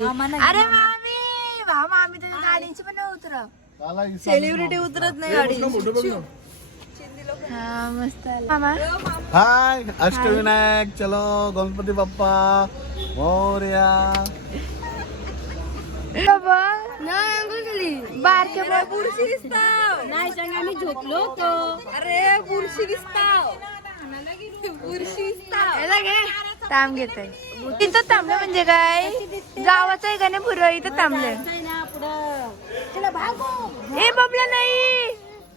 अरे मामी मामी तर गाडीची पण नाही उतरव. सेलिब्रिटी उतरत नाही गाडी. हा मस्त मामा. हाय अष्टविनायक चलो गणपती बाप्पा मोरया. बारके बुरशी दिसताव. नाही सांग आम्ही झोपलो होतो. अरे बुरशी दिसताव. बुरशी दिसताव. ताम घेतोय तिथं थांबलं म्हणजे काय गावाचं आहे का नाही पूर्व इथं थांबलं. ए बबला नाही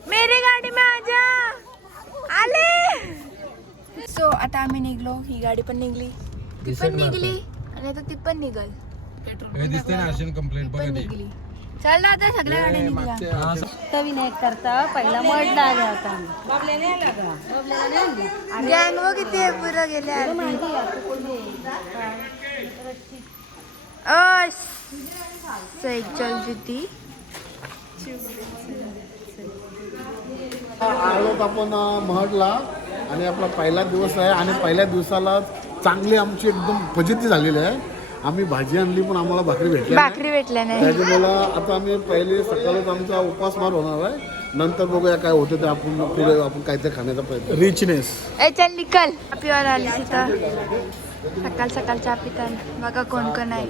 मेरे गाडी में आजा आले. सो आता आम्ही निघलो. ही गाडी पण निघली ती पण निघली आणि आता ती पण निघल. निघली चल आता सगळ्या गाड्या निघल्या. विनायक करता पहिला मडला आला होता. गँग व किती आहे पुरं गेले. सायकल तिथे आलोत आपण महडला आणि आपला पहिला दिवस आहे आणि पहिल्या दिवसाला चांगली आमची एकदम फजिती झालेली आहे. आम्ही भाजी आणली पण आम्हाला भाकरी भेटल्या नाही. त्याच्यामुळे आता आम्ही पहिले सकाळीच आमचा उपवास मार होणार आहे. नंतर बघूया काय होते ते आपण काहीतरी खाण्याचा प्रयत्न. रिचनेस चल निकल. पिवर आली तिथं सकाळ सकाळ चहा पिता बघा कोण कोण आहे.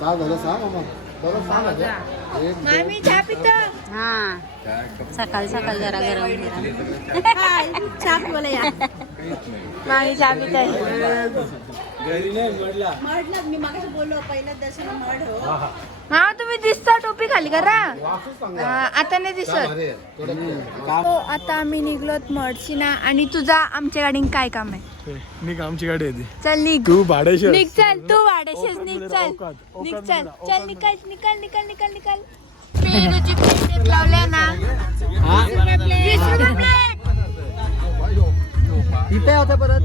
6 झालं 6 मामा बरं 6 झालं. मामी चहा पिता. हा सकाळ सकाळ जरा गरम चहा पिवायला या. मामी चहा पिताय. हा तुम्ही दिसता टोपी खाली करा. आता नाही दिसत. आता आम्ही निघलोत मडशीना आणि तुझा आमच्या गाडीने काय काम आहे. निघ आमची गाडी आहे ती. चल निघ तू भाडेशीर निघ. चल तू वाडेशेस निघ. चल निघ. चल चल निकल निकल निकल निकल निकल. पेरूची प्लेट लावल्या ना 20 रुपये प्लेट. इथे होता परत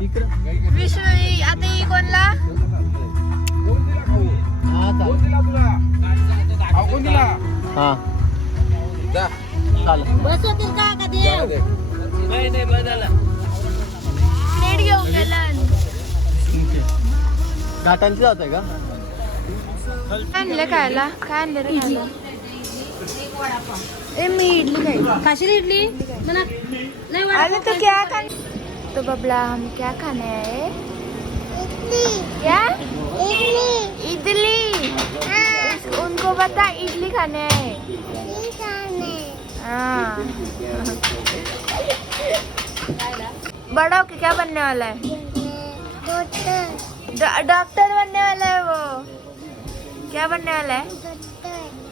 20 रुपये. आता ही कोणला हा बस होतील का कधी प्लेट घेऊन गेला. घाटांची जात आहे का. आणलं खायला. काय आणलं रे खायला. ए मी इडली खाई. काशी इडली अरे तो क्या खाने. तो बबला हम क्या खाने आए. क्या इडली. उनको पता इडली खाने आए. हाँ बड़ा होके क्या बनने वाला है. डॉक्टर बनने वाला है वो. क्या बनने वाला है.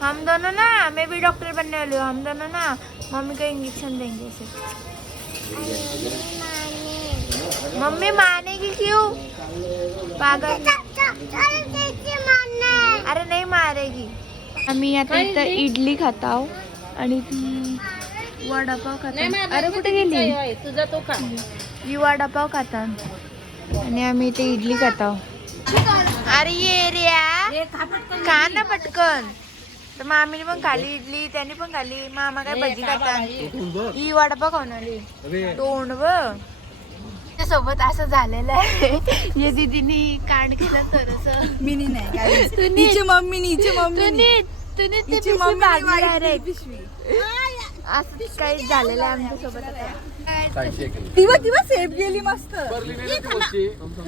हम दोनों ना मैं भी डॉक्टर बनने वाली हूँ. हम दोनों ना मम्मी को इंजेक्शन देंगे इसे. मम्मी मानेगी क्यों. पागल. अरे नहीं मारेगी. आम्ही आता इथं इडली खाता आहो आणि ती वडापाव खाता. अरे कुठे गेली तुझा तो खा. ही वडापाव खाता आणि आम्ही इथे इडली खाता. अरे ये रे खा ना पटकन. तर मामीने पण खाली इडली त्याने पण खाली. मामा काय भजी खाता. ही वडापाव खाऊन आली. तोंड व सोबत असं झालेलं आहे. या दीदीनी कांड केलं तरच. मिनी नाही तुनी मम्मी नीचे मम्मी तुनी ती पिशवी मागली डायरेक्ट. असं काही झालेलं आहे आमच्या सोबत. आता दिवा सेफ गेली मस्त.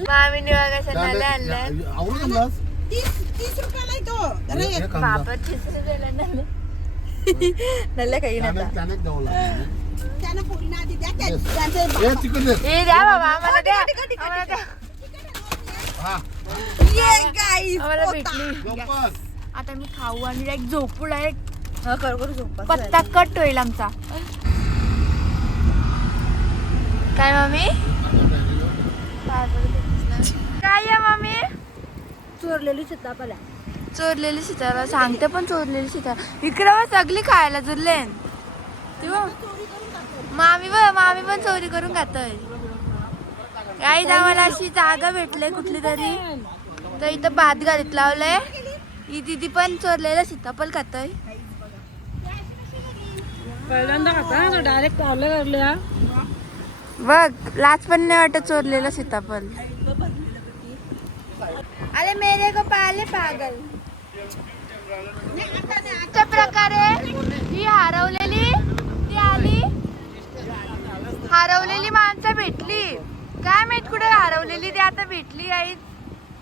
मामीने बघा सणाला आणलं. 30 रुपयाला तो बाबा 30 रुपयाला आणलं. नल्ल्या काही नव्हता. ए द्या बाबा आम्हाला द्या. आम्हाला द्या. आम्हाला भेटली. आता मी खाऊ आणि एक झोपू डायरेक्ट. पत्ता कट होईल आमचा. काय मम्मी काय आहे मम्मी. चोरलेली सीताफळ. चोरलेली सीताफळ सांगते पण चोरलेली सीताफळ इकडे सगळी खायला जुरले. मामी पण चोरी करून खातोय. काही आम्हाला अशी जागा भेटले कुठली तरी तर इथं भात घालीत लावलंय. ही दीदी पण चोरलेलं सीताफळ खातोय. पहिल्यांदा खाता डायरेक्ट पावलं करल्या. बघ लाच पण नाही वाटत चोरलेलं सीताफळ. अरे मेरे को पाले पागल. अशा प्रकारे ही हरवलेली माणसं भेटली. काय माहित कुठे हरवलेली ती आता भेटली आहे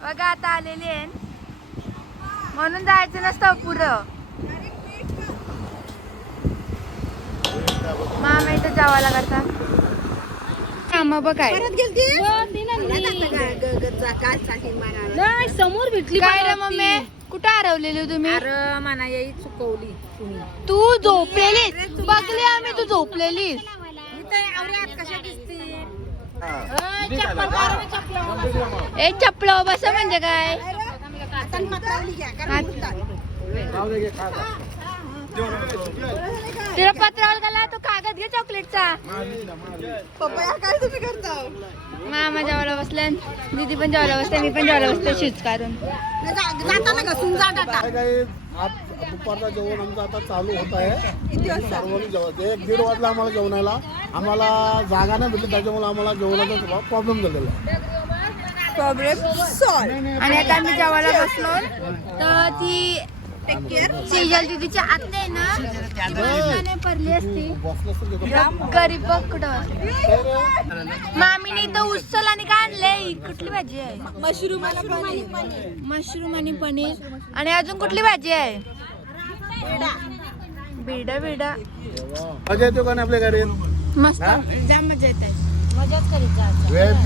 बघा. आता आलेली आहे म्हणून जायचं नसतं पुढं. मामा इथं जावाला करतात. मामा बघ काय नाही समोर भेटली. काय रे मम्मी कुठं हरवलेली तुम्ही? अरे मना येई चुकवली तुम्ही. तू झोपलेलीस बघली आम्ही. तू झोपलेलीस. कशा दिसते ए चपल बस म्हणजे काय? तिला पत्रावर गेला तो कागद घे चॉकलेटचा. पप्पा काय तुम्ही करता? मामा जेवायला बसल्या दीदी पण जेवायला बसते मी पण जेवायला बसते शिज काढून. जाताना घसून जा डाटा. काय काय आज दुपारचा जेवण आमचं आता चालू होत आहे. सर्वांनी जेवण 1-1:30 वाजला आम्हाला जेवणाला. आम्हाला जागा नाही भेटली त्याच्यामुळे आम्हाला जेवणाचा प्रॉब्लेम झालेला आहे. आणि आता आम्ही जेवायला बसलो तर ती सेजल दीदीची आत्या आहे ना ती बसल्याने पडली असती. बसलं असतं तिथं. गरीब बकडं. मामीने इथं उचल आणि काय आणलंय? कुठली भाजी आहे? मशरूम आणि पनीर. आणि अजून कुठली भाजी आहे? बिडा बिडा. मजा येतो का नाही आपल्या घरी? मस्त जाम मजा येते. VIP.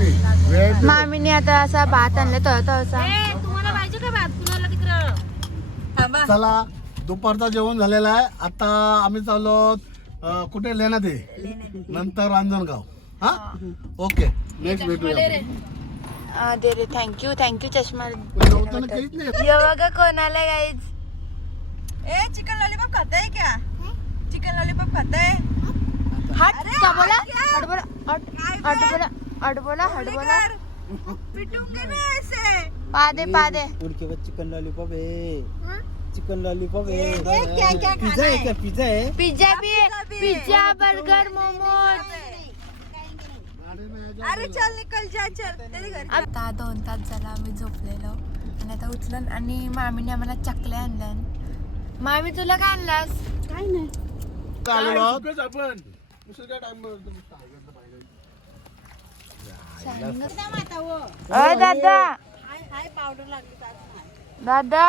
मामीने आता असा भात आणला तळतळसा. तुम्हाला पाहिजे का भात? कुणाला तिकडं चला दुपारचं जेवण झालेलं आहे. आता आम्ही चाललो कुठे लेण्यात आहे नंतर रांजणगाव. हा ओके नेक्स्ट भेटूया. दे रे थँक्यू चष्मा. नव्हतं ना काहीच नाही. ये बघा कोणाला गाईज. ए चिकन लॉलीपॉप खाताय क्या? चिकन लॉलीपॉप खाताय? हट क्या बोला? हट बोला हट बोला हट बोला हट बोला. पिटूंगे मैं ऐसे. पादे उनके बाद चिकन लॉलीपॉप है. चिकन लॉलीपॉप है. क्या क्या पिज्जा है क्या? पिज्जा है. पिझ्झा भी आहे. Pizza burger momos. अरे चल निकल जा चल तेरे घर. आता 2 तास झाला आम्ही झोपलेलो आणि आता उचलन आणि मामीने आम्हाला चकल्या आणल्या. मामी तुला काय आणलास? काय नाही. आलेलो आहोत. अय दादा हाय पावडर लागली दादा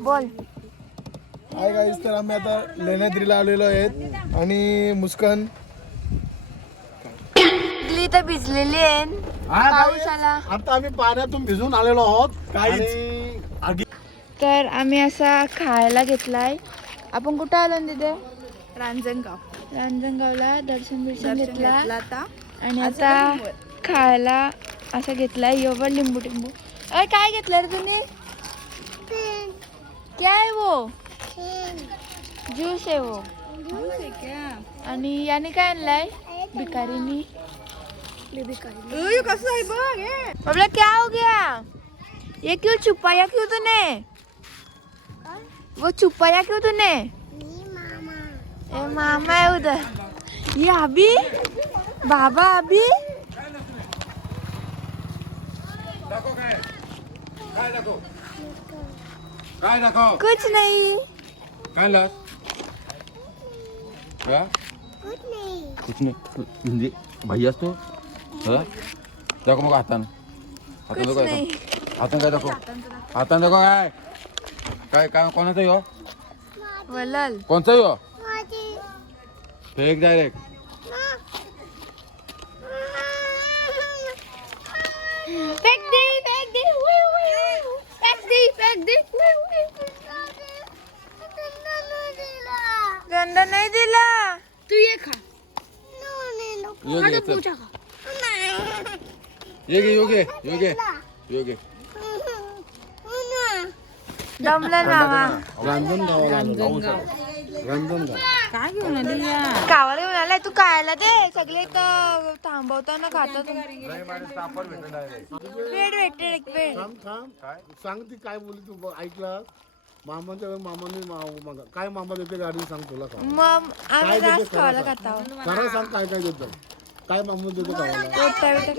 बोल. हाय गाईस, तर आम्ही आता लेण्याद्रीला आलेलो आहेत आणि मुस्कान इडली तर भिजलेली आहे. पाऊस आला आता आम्ही पाण्यातून भिजून आलेलो आहोत. आणि तर आम्ही असा खायला घेतलाय. आपण कुठं आलो तिथे? रांजणगावला दर्शन घेतला आता आणि आता खायला असं घेतलाय. योगा लिंबू टिंबू. अरे काय घेतलं रे तुम्ही? क्या है वो? ज्यूस है वो. आणि याने काय आणलाय भिकारीनी? कसं आहे बघ हे. बाबला क्या हो गया? ये क्यों छुपाया क्यों तूने? वो छुपाया क्यों तूने? ए मामा है उधर. ये अभी बाबा अभी काय दाखव कुछ नहीं. काय लास कुछ नाही म्हणजे भाई असतो दाखव मग हातान कुछ नहीं. हातान काय दाखव हातान दाखव काय काय काय कोणाचा यो वलल कोणचा यो फेक डायरेक्ट फेक दे फेक दे. गंदा नाही दिला. तू ये खा. योगे दमलं नावा. रांजणगाव काय घेऊन आली या? कावळे घेऊन आलाय. तू खायला दे. सगळे तर थांबवताना खातात. वेट एक वेळ. सांग ती काय बोलली तू ऐकला? मामांच्या वेळी मामाने काय मामा देते गाडी सांग तुला का मग आम्ही जास्त खायला खातो. खरं सांग काय काय देतं काय मामा देतो खायला? पोटा बिटा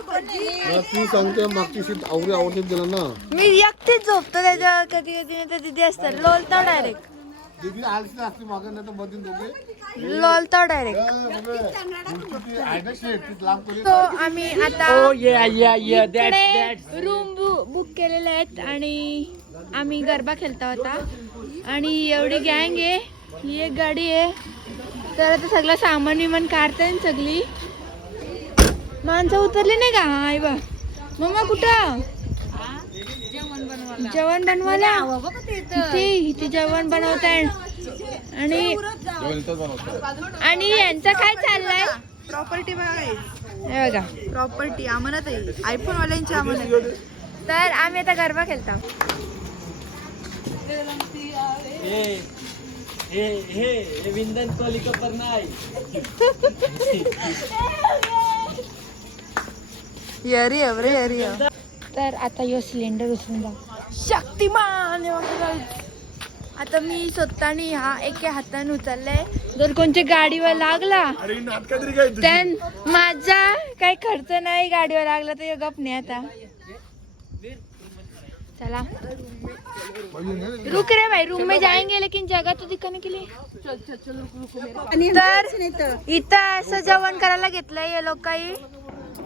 खातो. तू सांगते मागची सीट आवडते दिला ना. मी एकटीच झोपतो त्याच्या कधी कधी नाही तर दिदी असतात लोलता डायरेक्ट दीदी आलसी असते मागं नाही तर मधून दोघे लोलता डायरेक्ट. तो आम्ही आता इकडे रूम बुक केलेले आहेत आणि आम्ही गरबा खेळता होता आणि एवढी गँग आहे. ही एक गाडी आहे. तर आता सगळं सामान विमान काढताय सगळी माणसं उतरली नाही का. हा आई बा मम्मा कुठं जेवण बनवायला इथे जेवण बनवताय आणि यांचं काय चाललंय प्रॉपर्टी बघा हे बघा. प्रॉपर्टी अमानत आहे आयफोन वाल्यांची अमानत. तर आम्ही आता गरबा खेळतो. हे विंदन कोहली का पर नाही. यरी एवढे यरी तर आता यो सिलेंडर उचलून जा. शक्तिमान आता मी स्वतःनी हा एका हाताने उचललाय. जर कोणत्या गाडीवर लागला त्यान माझा काही खर्च नाही. गाडीवर लागला तर गप नाही. आता चला रुक रे भाई रूम में जाएंगे लेकिन जगह तो दिखाने के लिए. तर इथं असं जेवण करायला घेतलंय हे लोक काही.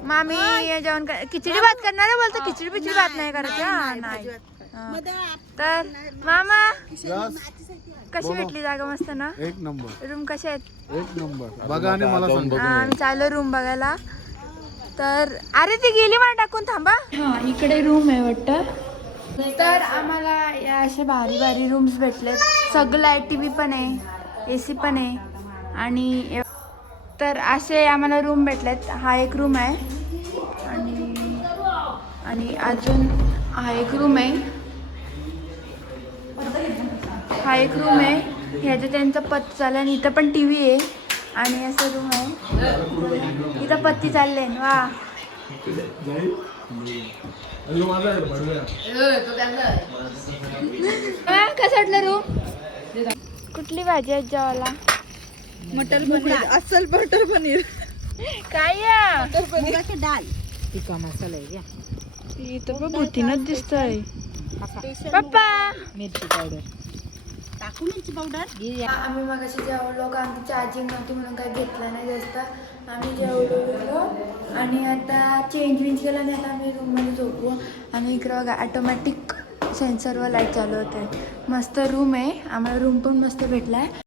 मामी जेवण खिचडी भात करणार आहे बोलतो. खिचडी पिचडी भात नाही करायचं. हा नाही. तर मामा कशी भेटली जागा मस्त ना. एक नंबर रूम कसे आहेत एक नंबर बघा आणि मला सांग. आम्ही चाललो रूम बघायला. तर अरे ती गेली मला टाकून. थांबा हा इकडे रूम आहे वाटतं. तर आम्हाला या असे भारी भारी रूम्स भेटलेत. सगळं आहे. TV पण आहे AC पण आहे आणि तर असे आम्हाला रूम भेटलेत. हा एक रूम आहे आणि अजून हा एक रूम आहे. हा एक रूम आहे. ह्याचं त्यांचं पत्ती चाललं आणि इथं पण TV आहे आणि असं रूम आहे. इथं पत्ती चालले वा. कसं वाटलं रूम. कुठली भाजी आहे जेवायला. मटर पनीर अस्सल मटर पनीर काय डाल इथं पण भुतीनच दिसतंय. पप्पा मिरची पावडर आम्ही मग अशी जेवलो का आमची चार्जिंग नव्हती म्हणून काही घेतलं नाही जास्त. आम्ही जेवलो आणि आता चेंज विंज केलं आणि आता आम्ही रूममध्ये झोपू. आणि इकडं बघा ऑटोमॅटिक सेन्सरवर लाईट चालू होत आहे. मस्त रूम आहे. आम्हाला रूम पण मस्त भेटला आहे.